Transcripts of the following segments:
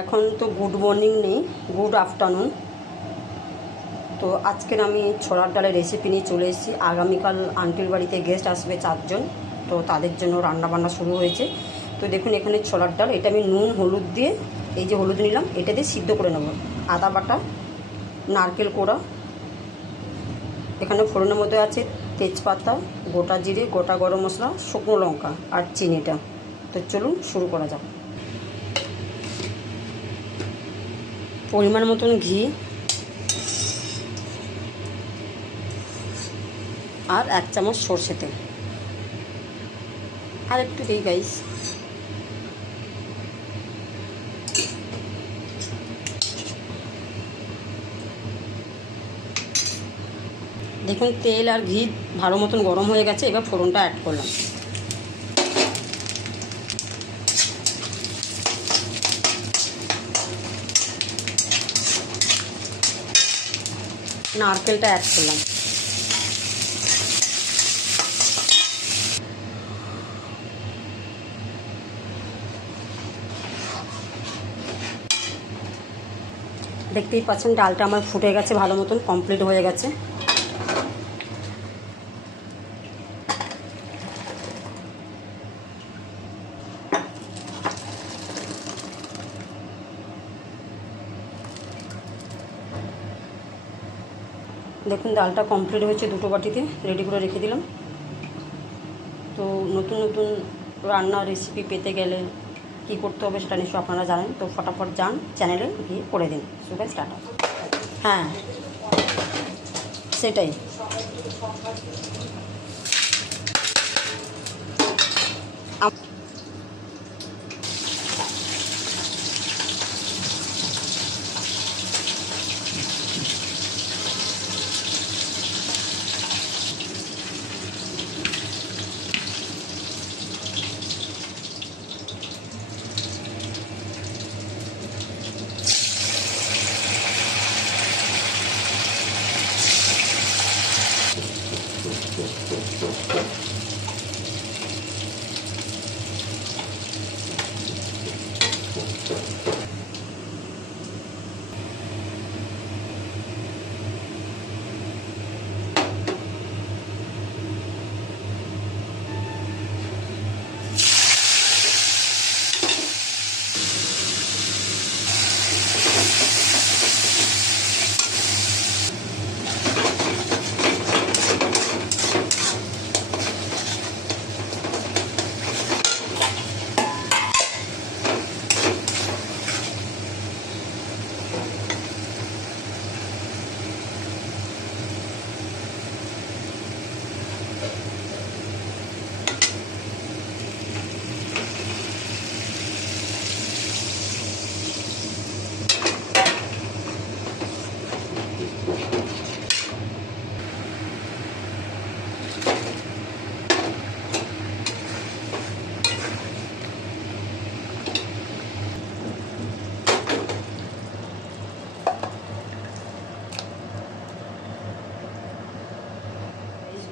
এখন তো good morning নেই, গুড আফটারনুন। তো আজকের আমি ছোলার ডালের রেসিপি নিয়ে চলে এসেছি। আগামীকাল আন্টির বাড়িতে গেস্ট আসবে 4 জন, তো তাদের জন্য রান্নাবান্না শুরু হয়েছে। তো দেখুন এখানে ছোলার ডাল, এটা আমি নুন হলুদ দিয়ে, এই যে হলুদ নিলাম, এটা দিয়ে সিদ্ধ করে নেব। আদা বাটা, নারকেল কোড়া, এখানে ফোড়নের মধ্যে আছে তেজপাতা, গোটা জিরে, গোটা গরম মশলা, শুকনো লঙ্কা আর চিনিটা। তো চলুন শুরু করা যাক। পরিমাণ মতন ঘি আর 1 চামচ সর্ষে তেল, আর একটু দিই গাইস। দেখুন তেল আর ঘি ভালো মতন গরম হয়ে গেছে, এবার ফোড়নটা অ্যাড করলাম। নারকেলটা অ্যাড করলাম। দেখতেই পাচ্ছেন ডালটা আমার ফুটে গেছে, ভালো মতন কমপ্লিট হয়ে গেছে। দেখুন ডালটা কমপ্লিট হয়েছে, দুটো বাটিতে রেডি করে রেখে দিলাম। তো নতুন নতুন রান্নার রেসিপি পেতে গেলে কী করতে হবে সেটা নিশ্চয়ই আপনারা জানেন। তো ফটাফট যান চ্যানেলে গিয়ে করে দিন। Sugar start. হ্যাঁ সেটাই।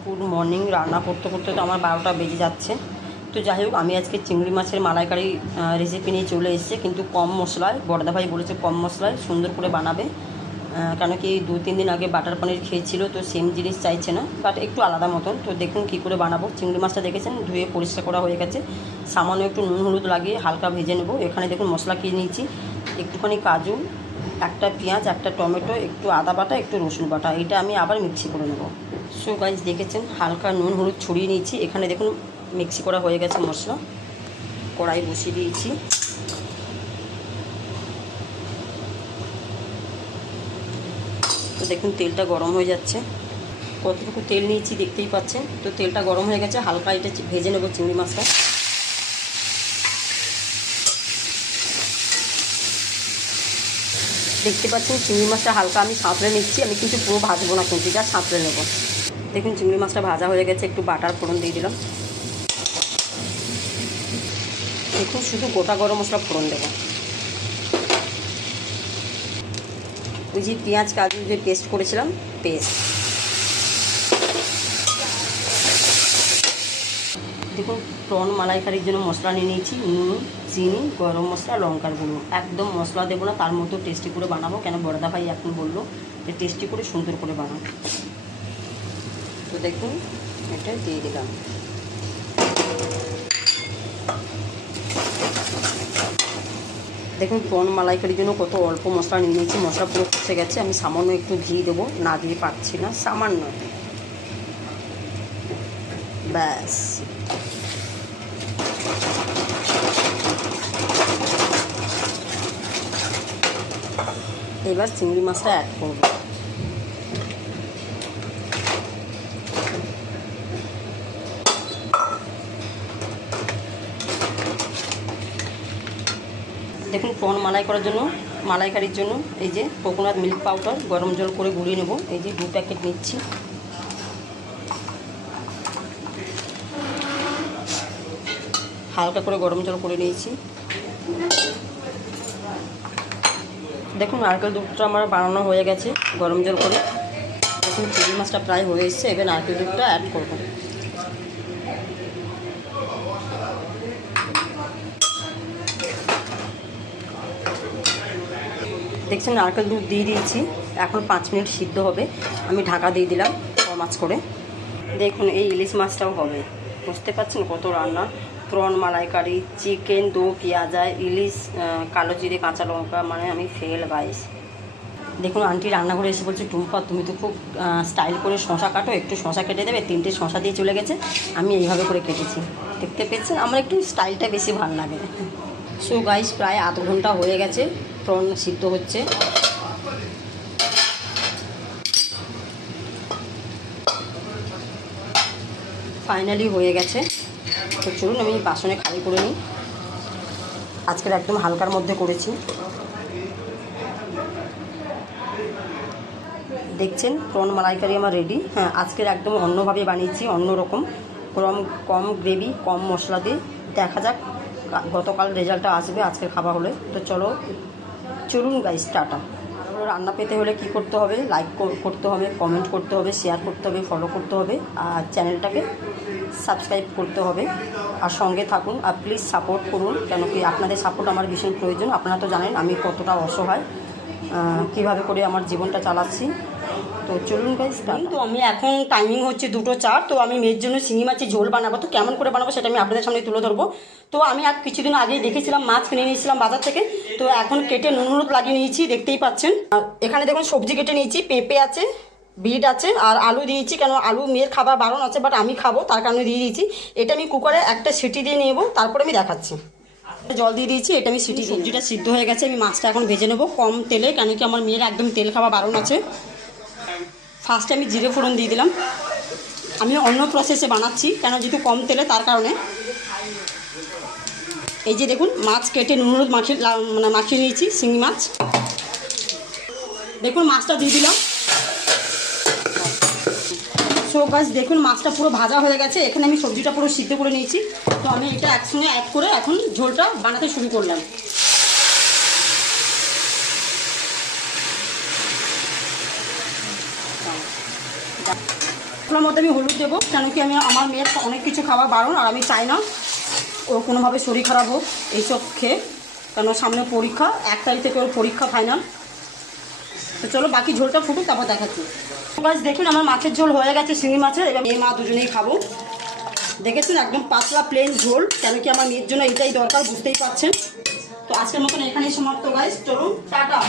Good morning. রান্না করতে করতে তো আমার 12টা বেজে যাচ্ছে। তো যাই হোক, আমি আজকে চিংড়ি মাছের মালাইকারি রেসিপি নিয়ে চলে এসেছি, কিন্তু কম মশলায়। বড়দা ভাই বলেছে কম মশলায় সুন্দর করে বানাবে, কেন কি 2-3 দিন আগে বাটার পনির খেয়েছিল, তো সেম জিনিস চাইছে না, বাট একটু আলাদা মতন। তো দেখুন কী করে বানাবো। চিংড়ি মাছটা দেখেছেন ধুয়ে পরিষ্কার করা হয়ে গেছে, সামান্য একটু নুন হলুদ লাগিয়ে হালকা ভেজে নেব। এখানে দেখুন মশলা কিনে নিয়েছি, একটুখানি কাজু, একটা পেঁয়াজ, একটা টমেটো, একটু আদা বাটা, একটু রসুন বাটা, এটা আমি আবার মিক্সি করে নেব। সো গাইস দেখেছেন হালকা নুন হলুদ ছড়িয়ে নিয়েছি। এখানে দেখুন মিক্সি করা হয়ে গেছে মশলা, কড়াই বসিয়ে দিয়েছি। তো দেখুন তেলটা গরম হয়ে যাচ্ছে, কতটুকু তেল নিয়েছি দেখতেই পাচ্ছেন। তো তেলটা গরম হয়ে গেছে, হালকা এটা ভেজে নেব চিংড়ি মাছটা। দেখতে পাচ্ছেন চিংড়ি মাছটা হালকা আমি সাঁতলে নিচ্ছি, আমি কিন্তু পুরো ভাজবো না, কিন্তু যা সাঁতলে নেব। দেখুন চিংড়ি মাছটা ভাজা হয়ে গেছে, একটু বাটার ফোড়ন দিয়ে দিলাম। দেখুন শুধু গোটা গরম মশলা ফোড়ন দেবো। ওই যে পেঁয়াজ কাজু যে পেস্ট করেছিলাম, পেস্ট। দেখুন প্রন মালাইকারির জন্য মশলা নিয়ে নিয়েছি, নুন, চিনি, গরম মশলা, লঙ্কার গুঁড়ো। একদম মশলা দেবো না, তার মতো টেস্টি করে বানাবো, কেন বড়দা ভাই এখন বললো যে টেস্টি করে সুন্দর করে বানাবো। তো দেখুন এটা দিয়ে দিলাম। দেখুন প্রন মালাইকারির জন্য কত অল্প মশলা নিয়ে নিয়েছি, মশলা পুরো কষে গেছে। আমি সামান্য একটু ঘি দেবো, না দিয়ে পারছি না, সামান্য, ব্যাস। এবার চিংড়ি মাছটা অ্যাড করবো। দেখুন প্রন মালাইকারির জন্য এই যে কোকোনাট মিল্ক পাউডার গরম জল করে গুলিয়ে নেব। এই যে 2 প্যাকেট নিচ্ছি। হালকা করে গরম জল করে নিয়েছি। দেখুন নারকেল দুধটা আমার বানানো হয়ে গেছে গরম জল করে। দেখুন চিংড়ি মাছটা প্রায় হয়ে এসছে, এবার নারকেল দুধটা অ্যাড করব। দেখছেন নারকেল দুধ দিয়ে দিয়েছি, এখন 5 মিনিট সিদ্ধ হবে। আমি ঢাকা দিয়ে দিলাম কম আঁচ করে। দেখুন এই ইলিশ মাছটাও হবে, বুঝতে পারছেন কত রান্না। প্রন মালাইকারি, চিকেন দো পেঁয়াজা, ইলিশ, কালো জিরে, কাঁচা লঙ্কা, মানে আমি ফেল গাইস। দেখুন আন্টি রান্নাঘরে এসে বলছে, টুম্পা তুমি তো খুব স্টাইল করে শশা কাটো, একটু শশা কেটে দেবে। 3টে শশা দিয়ে চলে গেছে, আমি এইভাবে করে কেটেছি, দেখতে পেয়েছেন। আমার একটু স্টাইলটা বেশি ভালো লাগে। সো গাইস প্রায় আধ ঘন্টা হয়ে গেছে, প্রন সিদ্ধ হচ্ছে। ফাইনালি হয়ে গেছে। তো চলুন আমি বাসনে খালি করে নিই। আজকের একদম হালকার মধ্যে করেছি। দেখছেন প্রন মালাইকারি আমার রেডি। হ্যাঁ আজকের একদম অন্যভাবে বানিয়েছি, অন্যরকম, কম গ্রেভি, কম মশলা দিয়ে। দেখা যাক গতকাল রেজাল্টটা আসবে আজকের খাবার হলে। তো চলুন গাইস টাটা। আরও রান্না পেতে হলে কি করতে হবে, লাইক করতে হবে, কমেন্ট করতে হবে, শেয়ার করতে হবে, ফলো করতে হবে, আর চ্যানেলটাকে সাবস্ক্রাইব করতে হবে। আর সঙ্গে থাকুন, আর প্লিজ সাপোর্ট করুন, কেন কি আপনাদের সাপোর্ট আমার ভীষণ প্রয়োজন। আপনারা তো জানেন আমি কতটা অসহায়, কীভাবে করে আমার জীবনটা চালাচ্ছি। তো চলুন গাইস। তো আমি এখন টাইমিং হচ্ছে 2:04। তো আমি মেয়ের জন্য শিঙি মাছের ঝোল বানাবো। তো কেমন করে বানাবো সেটা আমি আপনাদের সামনে তুলে ধরবো। তো আমি আর কিছুদিন আগে দেখেছিলাম, মাছ কিনে নিয়েছিলাম বাজার থেকে। তো এখন কেটে নুন হলুদ লাগিয়ে নিয়েছি, দেখতেই পাচ্ছেন। এখানে দেখুন সবজি কেটে নিয়েছি, পেঁপে আছে, বিট আছে, আর আলু দিয়েছি, কেন আলু মেয়ের খাবার বারণ আছে, বাট আমি খাবো তার কারণে দিয়ে দিয়েছি। এটা আমি কুকারে একটা সিটি দিয়ে নেবো, তারপরে আমি দেখাচ্ছি। জল দিয়ে দিয়েছি, এটা আমি সিটি। সবজিটা সিদ্ধ হয়ে গেছে, আমি মাছটা এখন ভেজে নেবো কম তেলে, কেন কি আমার মেয়ের একদম তেল খাওয়া বারণ আছে। ফার্স্টে আমি জিরে ফোড়ন দিয়ে দিলাম। আমি অন্য প্রসেসে বানাচ্ছি, কেন যেহেতু কম তেলে তার কারণে। এই যে দেখুন মাছ কেটে নুন হলুদ মাখিয়ে নিয়েছি, শিঙি মাছ। দেখুন মাছটা দিয়ে দিলাম। সো গাইস দেখুন মাছটা পুরো ভাজা হয়ে গেছে। এখানে আমি সবজিটা পুরো সিদ্ধ করে নিয়েছি। তো আমি এটা একসঙ্গে অ্যাড করে এখন ঝোলটা বানাতে শুরু করলাম। ওর মধ্যে আমি হলুদ দেবো, কেন কি আমার মেয়ের অনেক কিছু খাওয়া বারণ, আর আমি চাই না ও কোনোভাবে শরীর খারাপ হোক এইসব খেয়ে, কেন সামনে পরীক্ষা, 1 তারিখ থেকে ওর পরীক্ষা ফাইনাল। তো চলো বাকি ঝোলটা ফুটুক, তারপর দেখাচ্ছি। গাইস দেখুন আমার মাছের ঝোল হয়ে গেছে, শিঙি মাছের। এবার মেয়ে মা দুজনেই খাবো। দেখেছেন একদম পাতলা প্লেন ঝোল, কেন কি আমার মেয়ের জন্য এটাই দরকার, বুঝতেই পারছেন। তো আজকের মতন এখানেই সমাপ্ত গাইস, চলুন টাটা।